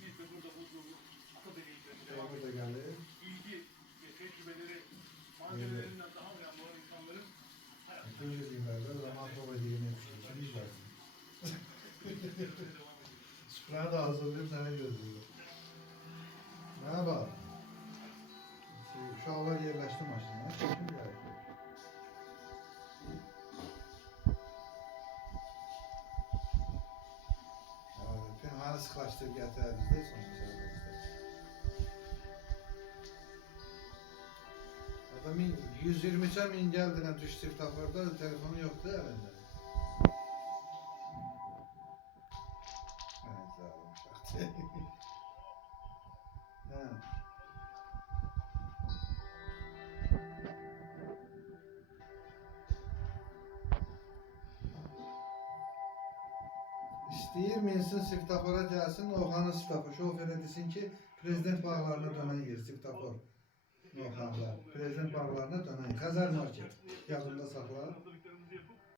biz de burada bulduğumuz ata deneyimlerine devam Burada ediyoruz. gelir. Bilgi ve tecrübeleri malzemelerinden daha önemli olan insanların hayatına Bütün yıllarda zaman baba diye ne bir şey. Şimdi gördüm. devam ediyoruz. Süpürge de hazırlayıp sana götürüyor. Merhaba. Şu hava yerleşti maşına. Çekim gerekiyor. Ben hani sıklaştırıp getiririz de sonra söylerimizde. Adamın 120'e min geldiğine düştü tafarda telefonu yoktu elinde. Evet, zalim uşaktı. He. İstəyir minsin Siftafora gəlsin, Novxanı Siftafo. Şoförə desin ki, prezident bağlarına dönən yer Siftafor. Novxanlar. Prezident bağlarına dönən yer. Xəzər Market. Yadında saxla.